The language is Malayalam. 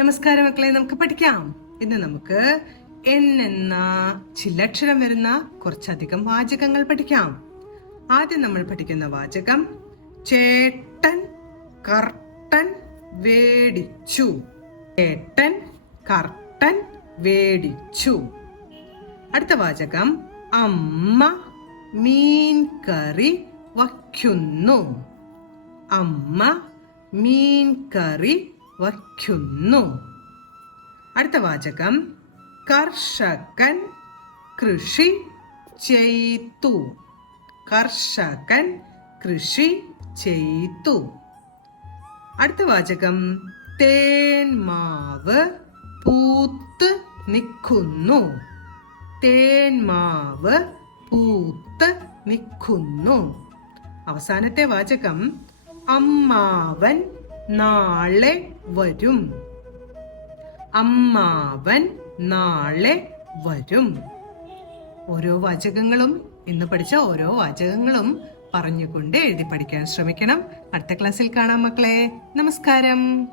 നമസ്കാരം മക്കളെ, നമുക്ക് പഠിക്കാം. ഇന്ന് നമുക്ക് എൻ എന്ന ചില്ലക്ഷരം വരുന്ന കുറച്ചധികം വാചകങ്ങൾ പഠിക്കാം. ആദ്യം നമ്മൾ പഠിക്കുന്ന വാചകം ചേട്ടൻ കർട്ടൻ വേടിച്ചു. ചേട്ടൻ കർട്ടൻ വേടിച്ചു. അടുത്ത വാചകം അമ്മ മീൻ കറി വയ്ക്കുന്നു. അമ്മ മീൻ കറി വയ്ക്കുന്നു. അടുത്ത വാചകം കർഷകൻ കൃഷി ചെയ്തു. കർഷകൻ കൃഷി ചെയ്തു. അടുത്ത വാചകം തേന്മാവ് പൂത്ത് നിൽക്കുന്നു. തേന്മാവ് പൂത്ത് നിൽക്കുന്നു. അവസാനത്തെ വാചകം അമ്മാവൻ നാളെ വരും. അമ്മാവൻ നാളെ വരും. ഓരോ വാചകങ്ങളും ഇന്ന് പഠിച്ച ഓരോ വാചകങ്ങളും പറഞ്ഞുകൊണ്ട് എഴുതി പഠിക്കാൻ ശ്രമിക്കണം. അടുത്ത ക്ലാസ്സിൽ കാണാം മക്കളെ. നമസ്കാരം.